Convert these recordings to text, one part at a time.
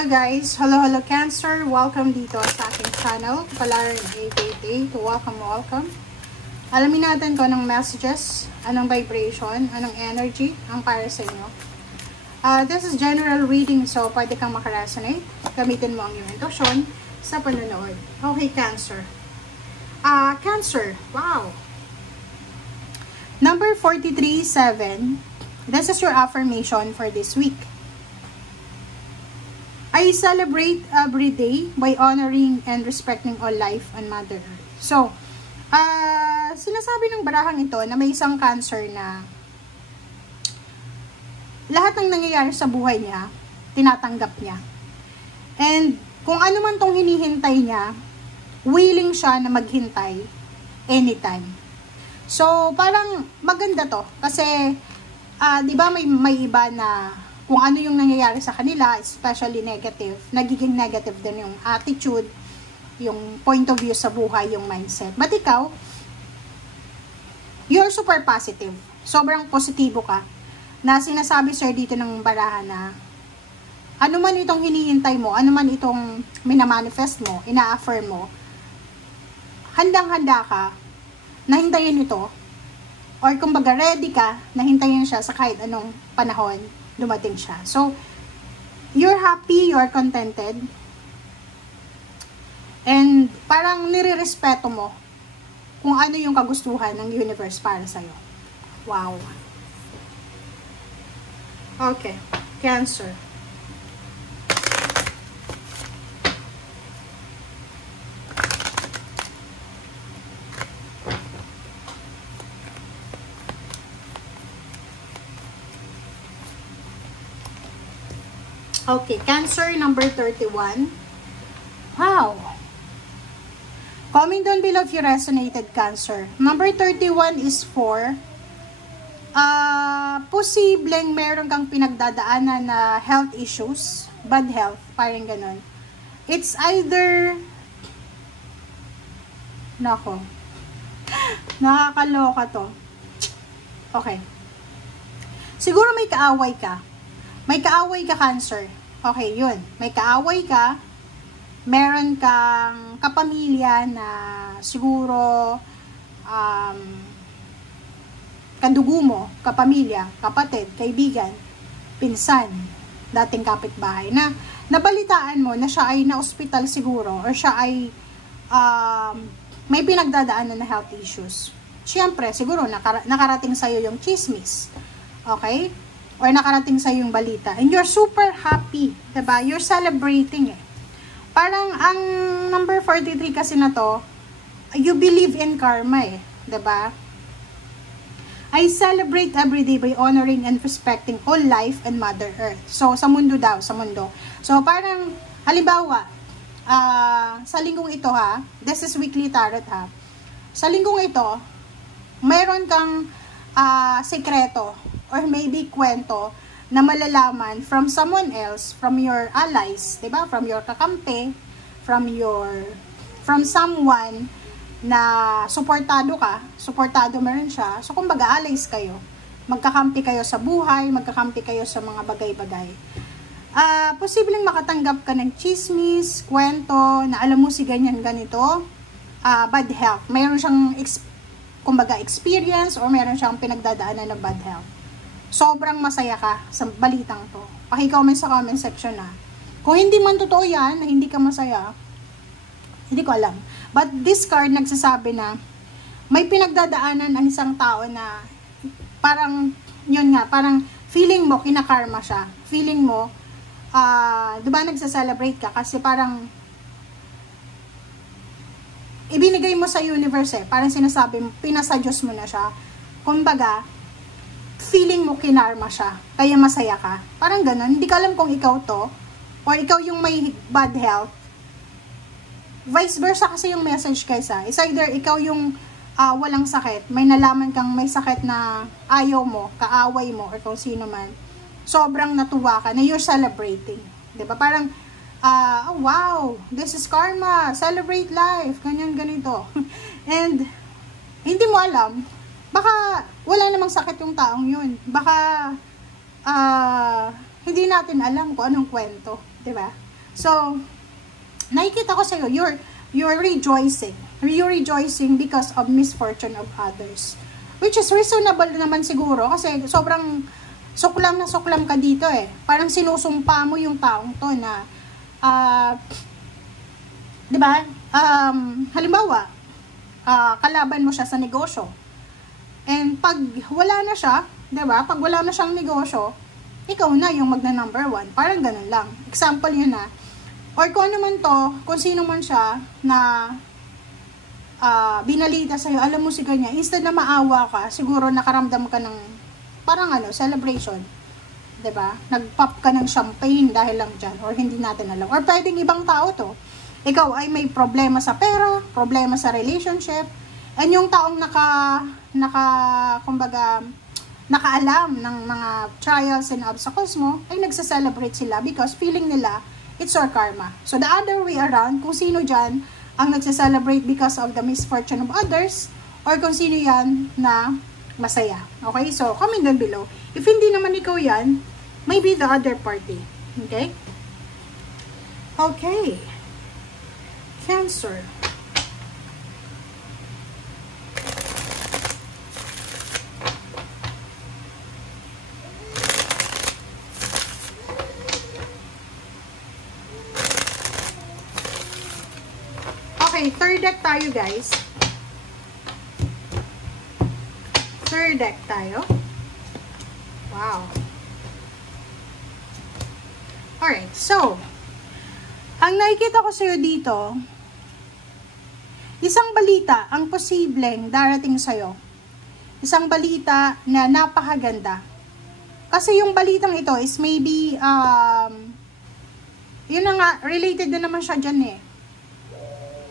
Hello guys! Hello Cancer! Welcome dito sa aking channel, Kapalaran 888. Welcome. Alamin natin kung anong messages, anong vibration, anong energy ang para sa inyo. This is general reading, so pwede kang makaresonate. Gamitin mo ang iyong intuition sa panonood. Okay, Cancer. Cancer, wow! Number 43-7. This is your affirmation for this week. I celebrate every day by honoring and respecting all life on Mother Earth. So, sinasabi ng barahang ito na may isang Cancer na lahat ng nangyayari sa buhay niya, tinatanggap niya. And kung ano man tong hinihintay niya, willing siya na maghintay anytime. So, parang maganda to. Kasi, di ba may iba na kung ano yung nangyayari sa kanila, especially negative, nagiging negative din yung attitude, yung point of view sa buhay, yung mindset. But ikaw, you're super positive. Sobrang positibo ka. Na sinasabi sir dito ng barahan na ano man itong hinihintay mo, ano man itong minamanifest mo, ina-affirm mo, handang-handa ka na hintayin ito, or kumbaga ready ka na hintayin siya sa kahit anong panahon dumating siya. So, you're happy, you're contented, and parang nire-respeto mo kung ano yung kagustuhan ng universe para sa'yo. Wow. Okay, Cancer. Okay, Cancer number 31. Wow. Comment down below if you resonated, Cancer. Number 31 is for posibleng meron kang pinagdadaanan na health issues, bad health, parang ganun. It's either nako. Nakakaloka to. Okay. Siguro may kaaway ka. May kaaway ka, Cancer. Okay, yun. May kaaway ka. Meron kang kapamilya na siguro kadugo mo, kapamilya, kapatid, kaibigan, pinsan, dating kapitbahay na nabalitaan mo na siya ay na-hospital siguro or siya ay may pinagdadaanan na health issues. Siyempre, siguro nakarating sa'yo yung chismis. Okay? Or nakarating sa yung balita, and you're super happy, diba? You're celebrating eh. Parang ang number 43 kasi na to, you believe in karma eh, diba? I celebrate every day by honoring and respecting all life and Mother Earth. So, sa mundo daw, sa mundo. So, parang, halimbawa, sa linggong ito ha, this is weekly tarot ha, sa linggong ito, mayroon kang sekreto, or maybe kwento na malalaman from someone else, from your allies, diba? From your kakampi, from someone na suportado ka, suportado mo rin siya. So, kumbaga, allies kayo. Magkakampi kayo sa buhay, magkakampi kayo sa mga bagay-bagay. Posibleng makatanggap ka ng chismis, kwento, na alam mo si ganyan ganito, bad health. Mayroon siyang kumbaga experience or meron siyang pinagdadaanan ng bad health. Sobrang masaya ka sa balitang to. Paki-comment sa comment section na. Kung hindi man totoo yan, na hindi ka masaya, hindi ko alam. But this card nagsasabi na may pinagdadaanan ang isang tao na parang, yun nga, parang feeling mo, kinakarma siya. Feeling mo, diba nagsa-celebrate ka kasi parang ibinigay mo sa universe eh. Parang sinasabi mo, pinasa Diyos mo na siya. Kumbaga, feeling mo kinarma siya, kaya masaya ka. Parang ganun. Hindi ka alam kung ikaw to, or ikaw yung may bad health. Vice versa kasi yung message kaysa. It's either ikaw yung walang sakit, may nalaman kang may sakit na ayaw mo, kaaway mo, or kung sino man. Sobrang natuwa ka na you're celebrating. Diba? Parang, oh, wow, this is karma, celebrate life, ganyan, ganito. And, hindi mo alam, baka wala namang sakit yung taong yun. Baka hindi natin alam kung anong kwento, 'di ba? So, nakikita ko sa'yo, you're rejoicing. You're rejoicing because of misfortune of others. Which is reasonable naman siguro kasi sobrang suklam na suklam ka dito eh. Parang sinusumpa mo yung taong to na, di ba? Halimbawa, kalaban mo siya sa negosyo. And pag wala na siya, di ba? Pag wala na siyang negosyo, ikaw na yung magna number 1. Parang ganun lang. Example yun na. Or kung ano man to, kung sino man siya na binalita sa'yo, alam mo si kanya, instead na maawa ka, siguro nakaramdam ka ng parang celebration. Diba? Nag-pop ka ng champagne dahil lang dyan, or hindi natin alam. Or pwedeng ibang tao to. Ikaw ay may problema sa pera, problema sa relationship, and yung taong kumbaga, nakaalam ng mga trials and obstacles mo, ay nagsa-celebrate sila because feeling nila, it's your karma. So, the other way around, kung sino dyan ang nagsa-celebrate because of the misfortune of others, or kung sino yan na masaya. Okay? So, comment down below. If hindi naman ikaw yan, maybe the other party. Okay? Okay. Cancer. Okay, third deck tayo guys. Third deck tayo. Wow. Alright, so, ang nakikita ko sa'yo dito, isang balita ang posibleng darating sa'yo. Isang balita na napakaganda. Kasi yung balitang ito is maybe, yun na nga, related na naman siya dyan eh.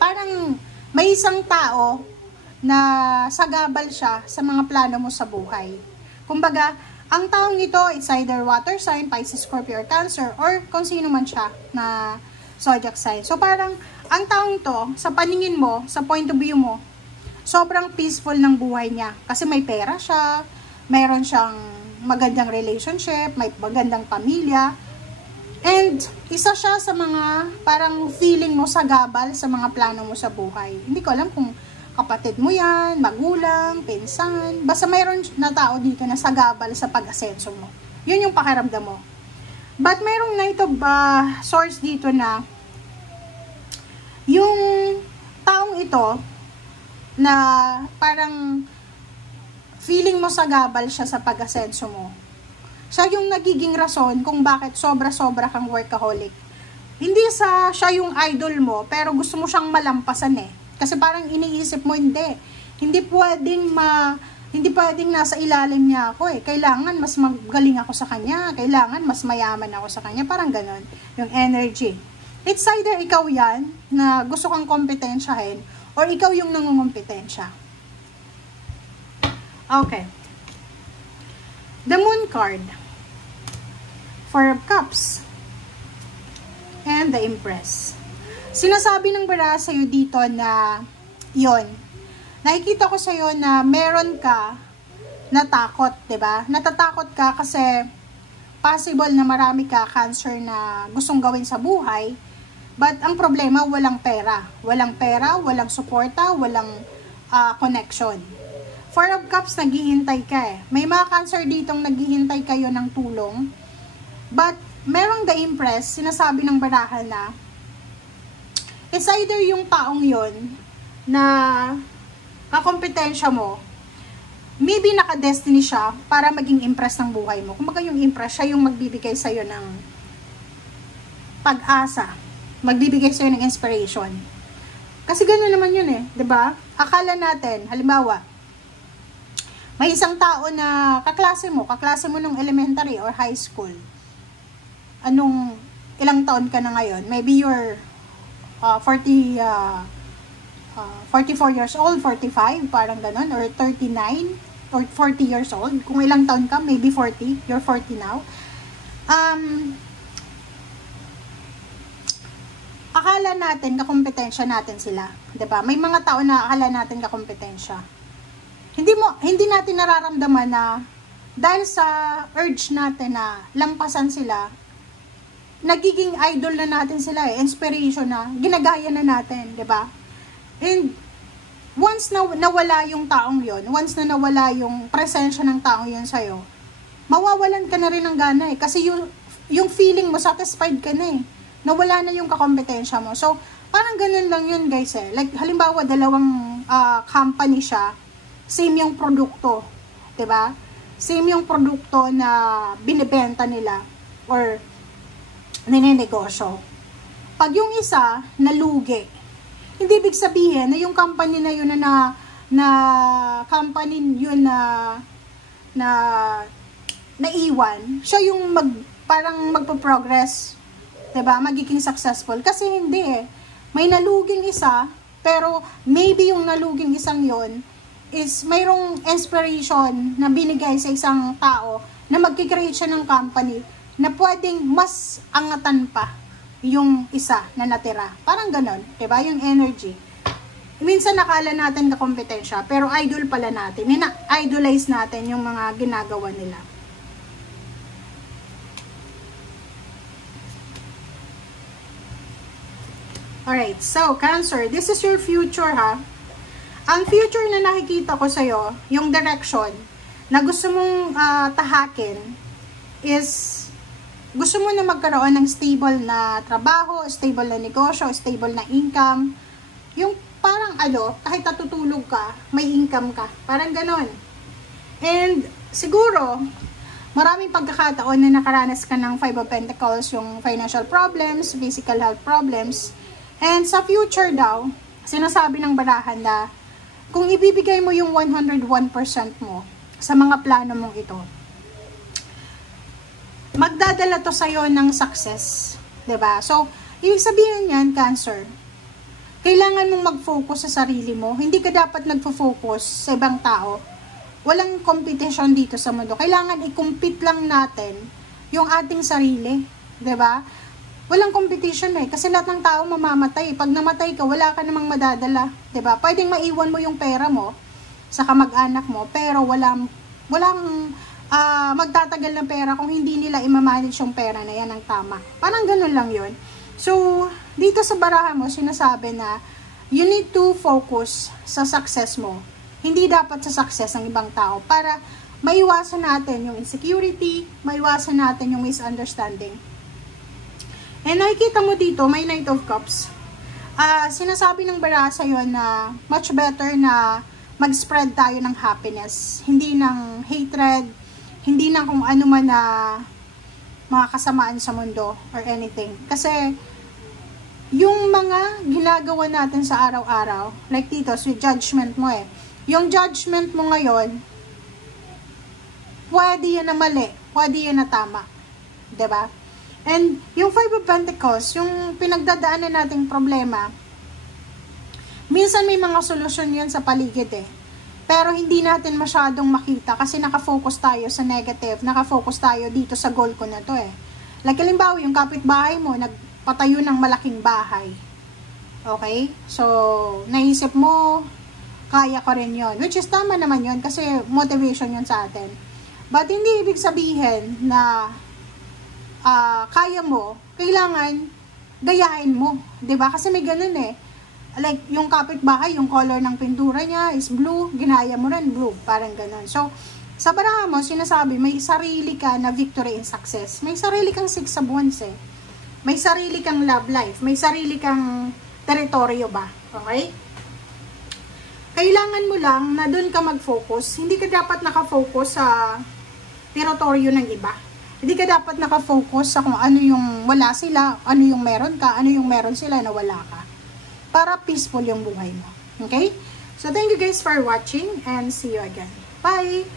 Parang may isang tao na sagabal siya sa mga plano mo sa buhay. Kumbaga, ang taong ito is either water sign, Pisces, Scorpio, or Cancer, or kung sino man siya na zodiac sign. So parang, ang taong to, sa paningin mo, sa point of view mo, sobrang peaceful ng buhay niya. Kasi may pera siya, mayroon siyang magandang relationship, may magandang pamilya, and isa siya sa mga parang feeling mo sagabal sa mga plano mo sa buhay. Hindi ko alam kung kapatid mo yan, magulang, pinsan, basta mayroon na tao dito na sagabal sa pag-asenso mo. Yun yung pakiramdam mo. But mayroong Knight of Swords dito na yung taong ito na parang feeling mo sagabal siya sa pag-asenso mo. Siya yung nagiging rason kung bakit sobra-sobra kang workaholic. Hindi siya yung idol mo, pero gusto mo siyang malampasan eh. Kasi parang iniisip mo, hindi pwedeng nasa ilalim niya ako eh. Kailangan mas magaling ako sa kanya, kailangan mas mayaman ako sa kanya, parang ganon, yung energy. It's either ikaw yan, na gusto kang kompetensyahin, or ikaw yung nangungumpetensya. Okay. The Moon card. Four of Cups. And the Empress. Sinasabi ng bara sa'yo dito na yon. Nakikita ko sa'yo na meron ka natakot, diba? Natatakot ka kasi possible na marami ka Cancer na gustong gawin sa buhay. But ang problema, walang pera. Walang pera, walang suporta, walang connection. Four of Cups, naghihintay ka eh. May mga Cancer ditong naghihintay kayo ng tulong. But, merong the Empress, sinasabi ng barahan na, it's either yung taong yon na kakompetensya mo, maybe naka-destiny siya para maging Empress ng buhay mo. Kumbaga yung Empress, siya yung magbibigay sa'yo ng pag-asa. Magbibigay sa'yo ng inspiration. Kasi gano'n naman yun eh, 'di ba? Akala natin, halimbawa, may isang tao na kaklase mo nung elementary or high school. Ilang taon ka na ngayon? Maybe you're 44 years old, 45, parang ganon, or 39, or 40 years old. Kung ilang taon ka, maybe 40, you're 40 now. Akala natin, kakompetensya natin sila. Diba? May mga tao na akala natin kakompetensya. Hindi natin nararamdaman na dahil sa urge natin na lampasan sila, nagiging idol na natin sila inspiration na, ginagaya na natin, 'di ba? And once na nawala yung taong yon, once na nawala yung presensya ng taong yon sa'yo, mawawalan ka na rin ng gana kasi yung feeling mo, satisfied ka na nawala na yung kakompetensya mo. So, parang ganun lang yun guys Like, halimbawa, dalawang company siya, same yung produkto, 'di ba? Same yung produkto na binibenta nila or ninenegosyo. Pag yung isa nalugi, hindi ibig sabihin na yung company na yun na company yun na naiwan, siya yung parang magpo-progress, 'di ba? Magiging successful kasi hindi May naluging isa, pero maybe yung naluging isang yon is mayroong inspiration na binigay sa isang tao na magkikreate siya ng company na pwedeng mas angatan pa yung isa na natira. Parang ganon, diba? Yung energy. Minsan nakala natin na kompetensya, pero idol pala natin. Idolize natin yung mga ginagawa nila. Alright, so Cancer, this is your future ha. Ang future na nakikita ko sa'yo, yung direction na gusto mong tahakin is gusto mo na magkaroon ng stable na trabaho, stable na negosyo, stable na income. Yung parang kahit natutulog ka, may income ka. Parang ganon. And siguro, maraming pagkakataon na nakaranas ka ng Five of Pentacles, yung financial problems, physical health problems. And sa future daw, sinasabi ng barahan na kung ibibigay mo yung 101% mo sa mga plano mong ito, magdadala to sa'yo ng success. 'Di ba? So, ibig sabihin yan, Cancer, kailangan mong mag-focus sa sarili mo. Hindi ka dapat nagfo-focus sa ibang tao. Walang competition dito sa mundo. Kailangan i-compete lang natin yung ating sarili. 'Di ba? Walang competition kasi lahat ng tao mamamatay. Pag namatay ka, wala ka namang madadala. 'Di ba? Pwedeng maiwan mo yung pera mo sa kamag-anak mo, pero walang magtatagal ng pera kung hindi nila i-manage yung pera na yan ng tama. Parang ganun lang yun. So, dito sa baraha mo, sinasabi na you need to focus sa success mo. Hindi dapat sa success ng ibang tao para maiwasan natin yung insecurity, maiwasan natin yung misunderstanding. And nakikita mo dito, may Knight of Cups. Sinasabi ng baraha sa'yo na much better na mag-spread tayo ng happiness. Hindi ng hatred, hindi na kung ano man na mga kasamaan sa mundo or anything. Kasi yung mga ginagawa natin sa araw-araw, like dito, so judgment mo yung judgment mo ngayon, pwede yan na mali, pwede yan na tama. 'Di ba? And yung Five of Pentacles, yung pinagdadaanan nating problema, minsan may mga solusyon yan sa paligid pero hindi natin masyadong makita kasi nakafocus tayo sa negative, nakafocus tayo dito sa goal ko na to Like halimbawa, yung kapitbahay mo, nagpatayo ng malaking bahay. Okay? So, naisip mo, kaya ko rin yon, which is tama naman yon kasi motivation yon sa atin. But hindi ibig sabihin na kaya mo, kailangan gayahin mo. 'Di ba? Kasi may ganun like yung kapitbahay, yung color ng pintura niya is blue, ginaya mo rin blue, parang ganun. So, sa baraha mo, sinasabi, may sarili ka na victory in success. May sarili kang 6 of Wands May sarili kang love life. May sarili kang teritoryo ba? Okay? Kailangan mo lang na doon ka mag-focus. Hindi ka dapat nakafocus sa teritoryo ng iba. Hindi ka dapat nakafocus sa kung ano yung wala sila, ano yung meron ka, ano yung meron sila na wala ka. Para peaceful yung buhay mo. Okay? So, thank you guys for watching and see you again. Bye!